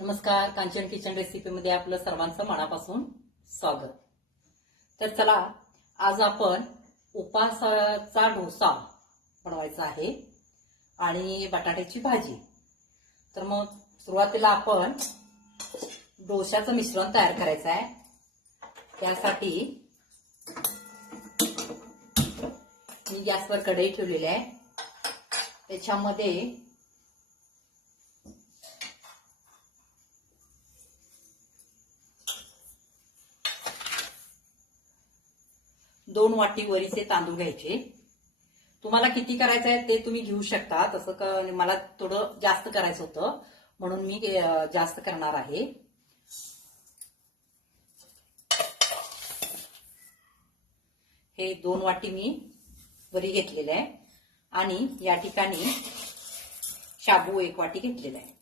नमस्कार कांचन किचन रेसिपीमध्ये आपलं सर्वांचं मनापासून स्वागत. तर चला आज आपण उपासाचा डोसा बनवायचा आहे आणि बटाट्याची भाजी. तर मग सुरुवातीला आपण डोशाचं मिश्रण तयार करायचं आहे. त्यासाठी मी गॅसवर कढई ठेवलेली आहे. त्याच्यामध्ये दोन वाटी वरीचे तांदूळ घ्यायचे. तुम्हाला किती करायचं आहे ते तुम्ही घेऊ शकता. तसं मला थोडं जास्त करायचं होतं. म्हणून मी जास्त करणार आहे. हे दोन वाटी मी वरी घेतलेले आहे. आणि या ठिकाणी शाबू एक वाटी घेतलेला आहे.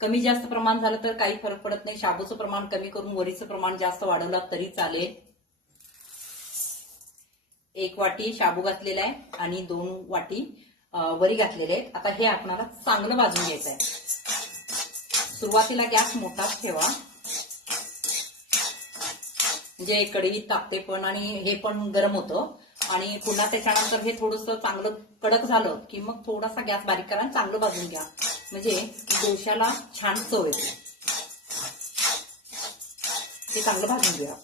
कमी जास्त प्रमाण झालं तर काही फरक पडत नाही. शाबूचं प्रमाण कमी करून वरीचं प्रमाण जास्त वाढवलं तरी चालेल. एक वाटी शाबू घातलेला आहे आणि दोन वाटी वरी घातलेले आहेत. आता हे आपणाला चांगलं भाजून घ्यायचं आहे सुरुवातीला गॅस मोठाच ठेवा. म्हणजे कढई तापते पण आणि हे पण गरम होतं. आणि पुन्हा त्याच्यानंतर हे थोडस चांगलं कडक झालं की मग थोडासा गॅस बारीक करा आणि चांगलं भाजून घ्या. म्हणजे डोश्याला छान चव येते. ते चांगलं भाजून घ्या.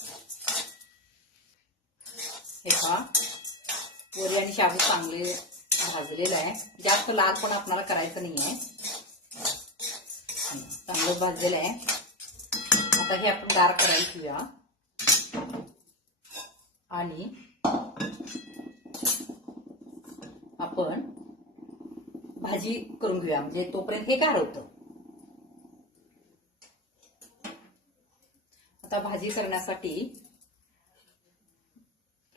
हे पहा वरी आणि शाबू चांगले भाजलेलं आहे. जास्त लाल पण आपल्याला करायचं नाही आहे चांगलं भाजलेलं आहे. आता हे आपण गार करायला ठेवूया आणि आपण भाजी करून घेऊया. म्हणजे तोपर्यंत हे गार होतं. आता भाजी करण्यासाठी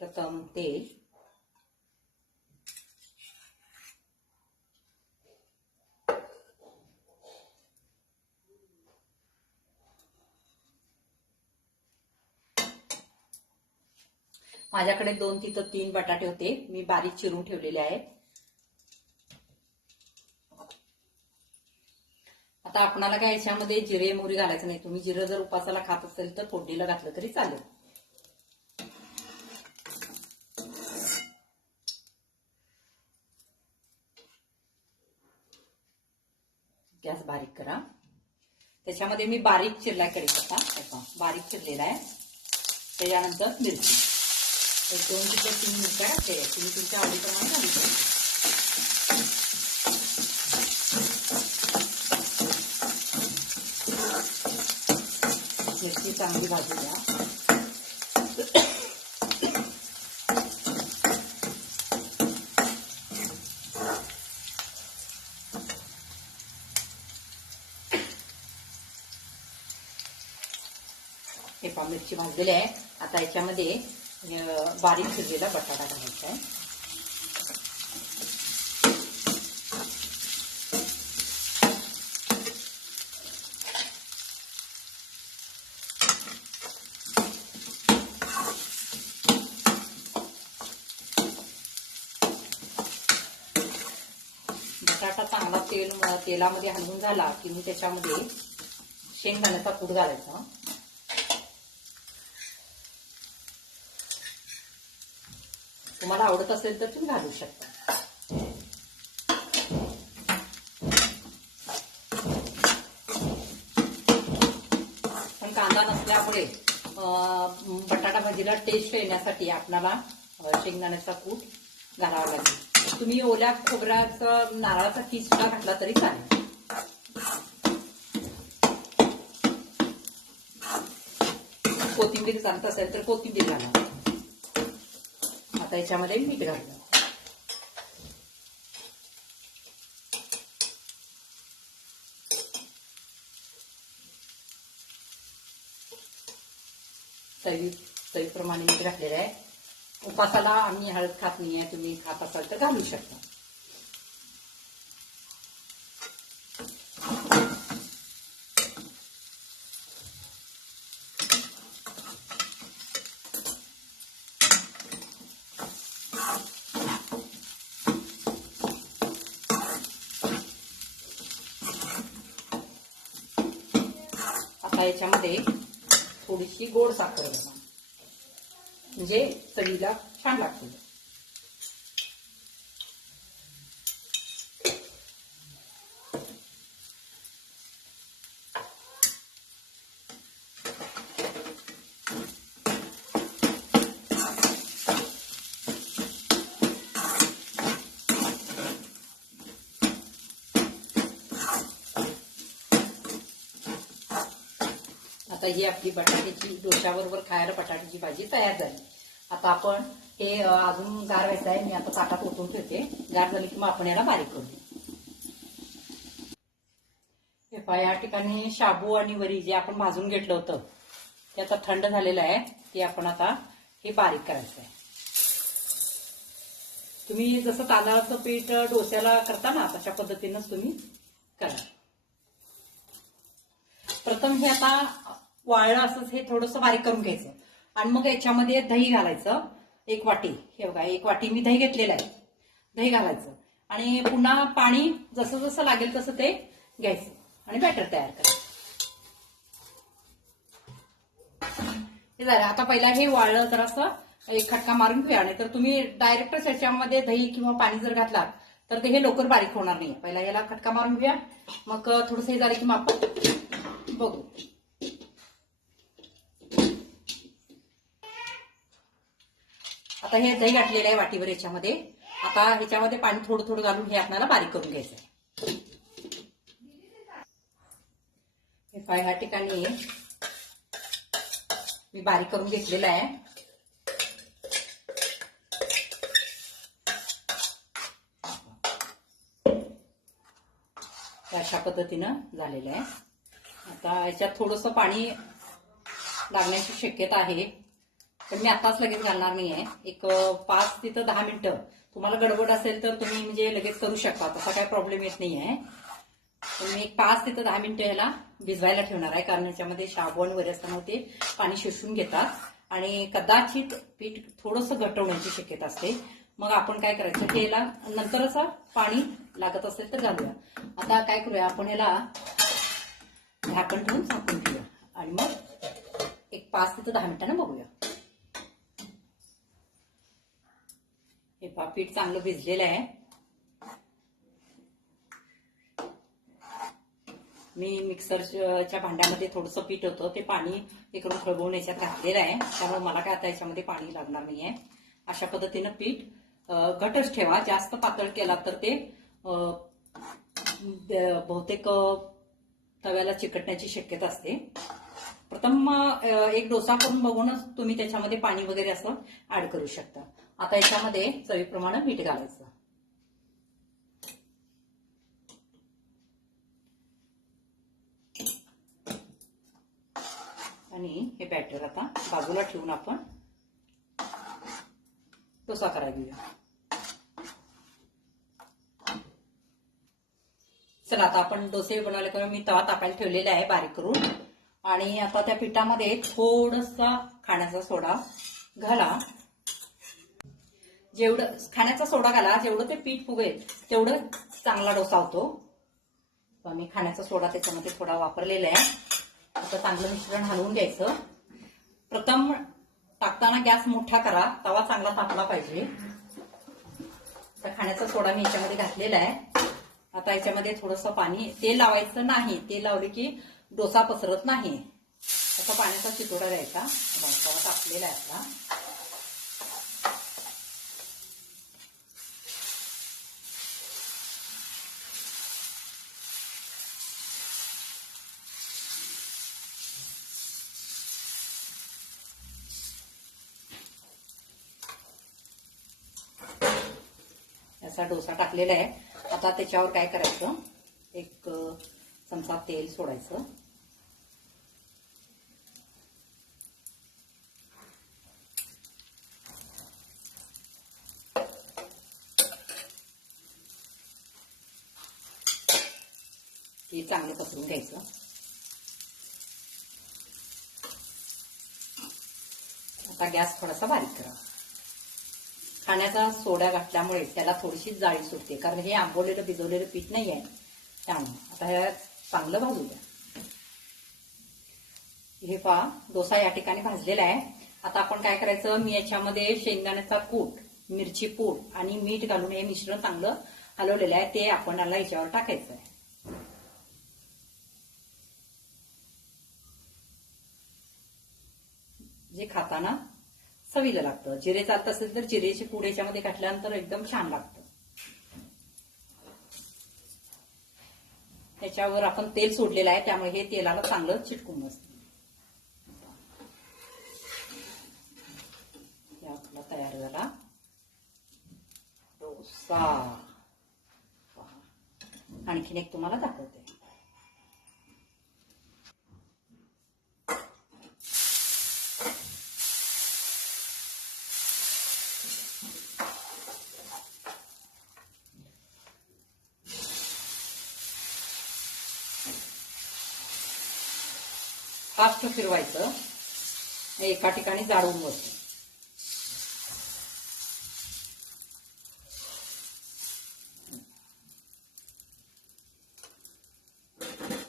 प्रथम तेल. माझ्याकडे दोन तिथं तीन बटाटे होते. मी बारीक चिरून ठेवलेले आहेत. आता आपणाला काय याच्यामध्ये जिरे मोहरी घालायचं नाही. तुम्ही जिरं जर उपासाला खात असेल तर फोडणीला घातलं तरी चालेल. गॅस बारीक करा. त्याच्यामध्ये मी बारीक चिरलाय कढीपत्ता त्याचा बारीक चिरलेला आहे. त्याच्यानंतर मिरची. एक दोन तिथे तीन मिरच्या ते तुम्ही तुमच्या आवडीप्रमाणे घालू शकता. मिरची चांगली भाजी द्या हे मिरची भाजलेली आहे. आता याच्यामध्ये बारीक शिजलेला बटाटा घालायचा आहे. बटाटा चांगला तेल तेलामध्ये हलवून झाला की मी त्याच्यामध्ये शेंगदाण्याचा कूट घालायचा. तुम्हाला आवडत असेल तर तुम्ही घालू शकता. पण कांदा नसल्यामुळे बटाटा भाजीला टेस्ट येण्यासाठी आपणाला शेंगदाण्याचा कूट घालावा लागेल. तुम्ही ओल्या खोबऱ्याचा नारळाचा किस सुद्धा घातला तरी चालेल. कोथिंबीर चालत असेल तर कोथिंबीर घाला. आता याच्यामध्ये मीठ घालूया तरी तरीप्रमाणे मीठ घातलेलं आहे. उपासाला आम्ही हळद खात नाही आहे तुम्ही खात असाल तर घालू शकता आता याच्यामध्ये थोडीशी गोड साखर घाला. म्हणजे चवीला छान लागते. आता ही आपली बटाट्याची डोशाबरोबर खायला बटाट्याची भाजी तयार झाली. आता आपण हे अजून गार व्हायचं आहे मी आता ताटात ओतून ठेवते. गार झाली की मग आपण याला बारीक करू. हे पहा, या ठिकाणी शाबू आणि वरी जे आपण भाजून घेतलं होतं ते आता थंड झालेलं आहे. ते आपण आता हे बारीक करायचं आहे. तुम्ही जसं तांदळाचं पीठ डोस्याला करता ना तशा पद्धतीनंच तुम्ही करा. प्रथम हे आता वाळलं असंच हे थोडंसं बारीक करून घ्यायचं. आणि मग याच्यामध्ये दही घालायचं. एक वाटी. हे बघा एक वाटी मी दही घेतलेलं आहे. दही घालायचं. आणि पुन्हा पाणी जसं जसं लागेल तसं ते घ्यायचं. आणि बॅटर तयार करायचं. हे झालं. आता पहिला हे वाळलं तर असं एक खटका मारून घेऊया नाही तर तुम्ही डायरेक्टच याच्यामध्ये दही किंवा पाणी जर घातलात तर ते हे लवकर बारीक होणार नाही. पहिला याला खटका मारून घेऊया मग थोडंसं हे झालं की मग आपण बघू. आता हे दही घातलेलं आहे वाटीवर याच्यामध्ये. आता ह्याच्यामध्ये पाणी थोडं थोडं घालून हे आपल्याला बारीक करून घ्यायचं आहे. हे पाय ह्या ठिकाणी मी बारीक करून घेतलेलं आहे. अशा पद्धतीनं झालेलं आहे. आता याच्यात थोडंसं पाणी लागण्याची शक्यता आहे. पण मी आताच लगेच घालणार नाही आहे एक पाच तिथं दहा मिनिटं. तुम्हाला गडबड असेल तर तुम्ही म्हणजे लगेच करू शकता. तसा काही प्रॉब्लेम येत नाही आहे मी एक पाच तिथं दहा मिनिटं ह्याला भिजवायला ठेवणार आहे. कारण याच्यामध्ये शाबण वगैरे असताना ते पाणी शोषून घेतात. आणि कदाचित पीठ थोडंसं घटवण्याची शक्यता असते. मग आपण काय करायचं? की याला नंतरच पाणी लागत असेल तर घालूया. आता काय करूया? आपण याला झाकण ठेवून झाकून ठेवूया आणि मग एक पाच ते दहा मिनिटांना बघूया. हे पा पीठ चांगलं भिजलेलं आहे. मी मिक्सरच्या भांड्यामध्ये थोडंसं पीठ होतं ते पाणी इकडून खळबवून याच्यात घातलेलं आहे. त्यामुळे मला काय आता याच्यामध्ये पाणी लागणार नाहीये. अशा पद्धतीनं पीठ घटच ठेवा. जास्त पातळ केला तर ते बहुतेक तव्याला चिकटण्याची शक्यता असते. प्रथम एक डोसा करून बघूनच तुम्ही त्याच्यामध्ये पाणी वगैरे असं ऍड करू शकता. आता याच्यामध्ये चवीप्रमाणे मीठ घालायचं. आणि हे बॅटर आता बाजूला ठेवून आपण डोसा करायला घेऊया. चला आता आपण डोसे बनवले किंवा मी तवा तापायला ठेवलेला आहे बारीक करून. आणि आता त्या पिठामध्ये थोडसा खाण्याचा सोडा घाला. जेवढं खाण्याचा सोडा घाला जेवढं ते पीठ फुगेल तेवढं चांगला डोसा होतो. मी खाण्याचा सोडा त्याच्यामध्ये थोडा वापरलेला आहे. आता चांगलं मिश्रण हलवून घ्यायचं. प्रथम टाकताना गॅस मोठा करा तवा चांगला तापला पाहिजे. तर खाण्याचा सोडा मी याच्यामध्ये घातलेला आहे. आता याच्यामध्ये थोडंसं पाणी तेल लावायचं नाही. तेल लावले की डोसा पसरत नाही. असा पाण्याचा चितोडा द्यायचा. तवा तापलेला आहे आपला. याचा डोसा टाकलेला आहे. आता त्याच्यावर काय करायचं? एक चमचा तेल सोडायचं. ते चांगलं पसरून घ्यायचं. आता गॅस थोडासा बारीक करा. खाण्याचा सोडा घातल्यामुळे त्याला थोडीशी जाळी सुटते. कारण हे आंबवलेलं भिजवलेलं पीठ नाही आहे. त्यामुळे आता ह्या चांगलं भाजू द्या. हे पहा डोसा या ठिकाणी भाजलेला आहे. आता आपण काय करायचं? मी याच्यामध्ये शेंगदाण्याचा कूट मिरची पूड आणि मीठ घालून हे मिश्रण चांगलं हलवलेलं आहे. ते आपण याला याच्यावर टाकायचं आहे जे खाताना चवीला लागतं. जिरे चालत असेल तर जिरेची पूड याच्यामध्ये घातल्यानंतर एकदम छान लागतं. त्याच्यावर आपण तेल सोडलेलं आहे त्यामुळे हे तेलाला चांगलं चिटकून बसतं. आपला तयार झाला. डोसा. आणखीन एक तुम्हाला दाखवते. फास्ट फिरवायचं. एका ठिकाणी जाळून बस.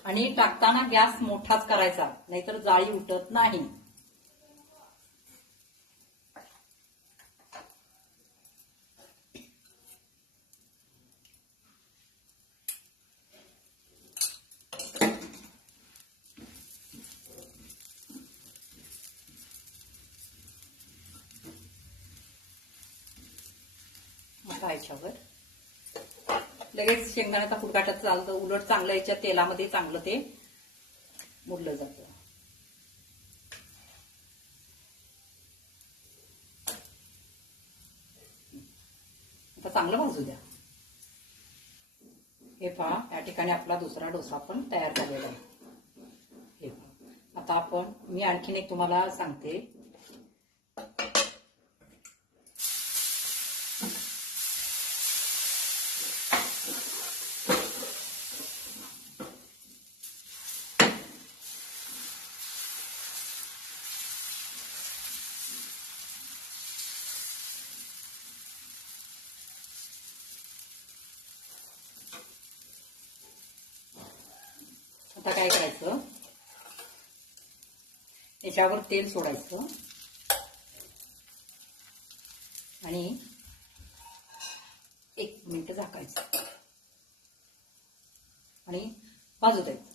आणि टाकताना गॅस मोठाच करायचा नाहीतर जाळी उठत नाही आता याच्यावर लगेच शेंगदाण्याचा फुटकाटात चालतं? उलट चांगलं याच्या तेलामध्ये चांगलं ते मुरलं जातं. आता चांगलं भाजू द्या. हे पहा या ठिकाणी आपला दुसरा डोसा पण तयार झालेला आहे. हे पहा. आता आपण मी आणखीन एक तुम्हाला सांगते आता काय करायचं त्यावर तेल सोडायचं. आणि एक मिनिट झाकायचं. आणि भाजू द्यायचं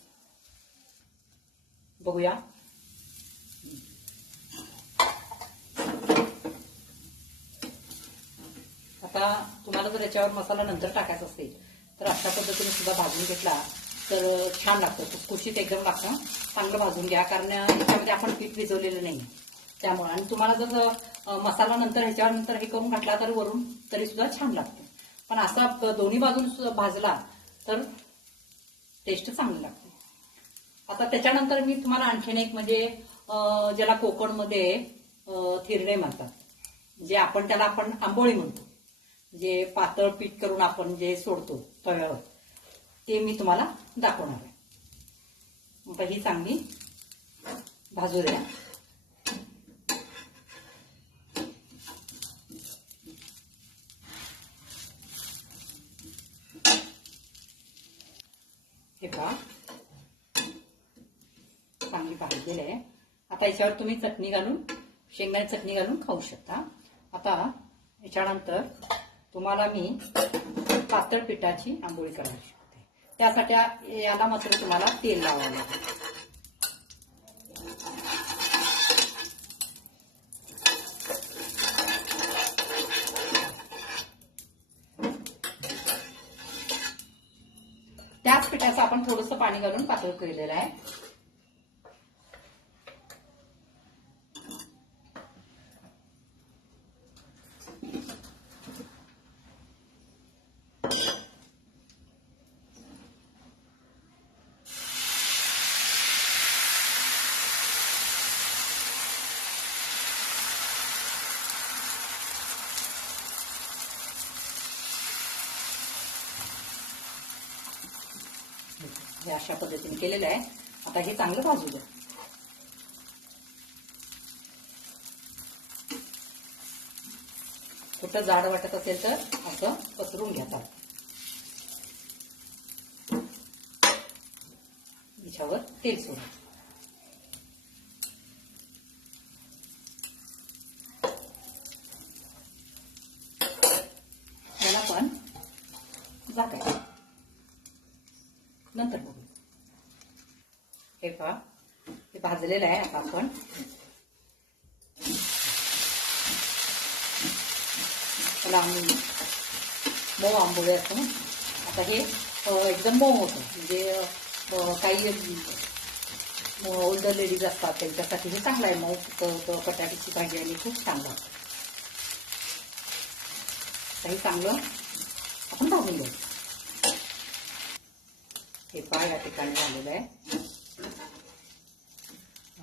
बघूया. आता तुम्हाला जर याच्यावर मसाला नंतर टाकायचा असेल तर अशा पद्धतीने सुद्धा भाजून घेतला तर छान लागतं. कुशीत एकदम लागतं. चांगलं भाजून घ्या. कारण याच्यामध्ये आपण पीठ भिजवलेलं नाही. त्यामुळे. आणि तुम्हाला जर मसाला नंतर ह्याच्यानंतर हे करून घातला तर वरून तरी सुद्धा छान लागतं. पण असा दोन्ही बाजून सुद्धा भाजला तर टेस्ट चांगली लागते. आता त्याच्यानंतर मी तुम्हाला आणखीन एक म्हणजे ज्याला कोकणमध्ये थिरणे म्हणतात. जे आपण त्याला आपण आंबोळी म्हणतो. जे पातळ पीठ करून आपण जे सोडतो तव्यावर. ते मी तुम्हाला दाखवणार आहे. आता ही चांगली भाजू द्या. हे पहा. चांगली भाजलेली आहे. आता याच्यावर तुम्ही चटणी घालून शेंगदाणे चटणी घालून खाऊ शकता. आता याच्यानंतर तुम्हाला मी पातळ पिठाची आंबोळी करायची त्यासाठी याला मात्र तुम्हाला तेल लावावं लागेल. त्याच पिठाचं आपण थोडंसं पाणी घालून पातळ केलेलं आहे हे अशा पद्धतीने केलेलं आहे. आता हे चांगलं भाजू द्या. कुठं जाड वाटत असेल तर असं पसरून घेतात चालतं. तेल सोडा हे पहा हे भाजलेला आहे आता आपण. त्याला मऊ आंबोळे असतो ना आता हे एकदम मऊ होतं. म्हणजे काही ओल्डर लेडीज असतात त्यांच्यासाठी हे चांगलं आहे. मऊ बटाट्याची भाजी आणि खूप चांगलं. काही चांगलं आपण भाजून घेऊ. हे पाय या ठिकाणी झालेलं आहे.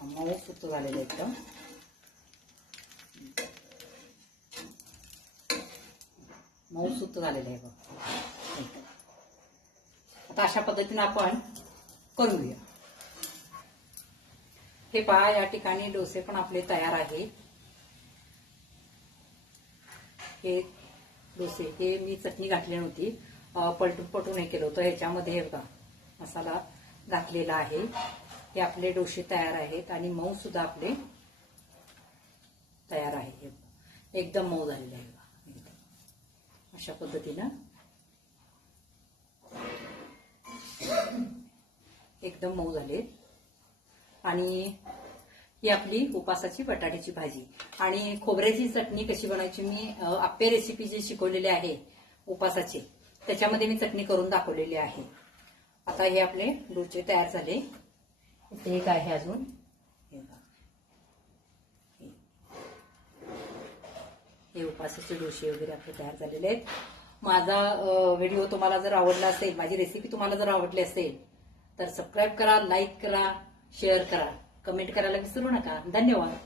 मऊ सुत झालेलं एकदम मऊ सुत झालेलं आहे बघ. आता अशा पद्धतीनं आपण करून घेऊया हे पहा या ठिकाणी डोसे पण आपले तयार आहे. हे डोसे हे मी चटणी घातली नव्हती. पलटून पलटून हे केलं होतं. ह्याच्यामध्ये हे बघा मसाला घातलेला आहे. हे आपले डोसे तयार आहेत आणि मऊ सुद्धा आपले तयार आहे. हे एकदम मऊ झालेले आहे अशा पद्धतीनं एकदम मऊ झाले. आणि ही आपली उपासाची बटाट्याची भाजी. आणि खोबऱ्याची चटणी कशी बनायची मी आप्पे रेसिपी जी शिकवलेली आहे उपासाची त्याच्यामध्ये मी चटणी करून दाखवलेली आहे. आता हे आपले डोचे तयार झाले. इथे एक आहे अजून. हे उपासाचे डोसे वगैरे आपले तयार झालेले आहेत. माझा व्हिडिओ तुम्हाला जर आवडला असेल माझी रेसिपी तुम्हाला जर आवडली असेल तर सबस्क्राईब करा लाईक करा शेअर करा. कमेंट करायला विसरू नका. धन्यवाद.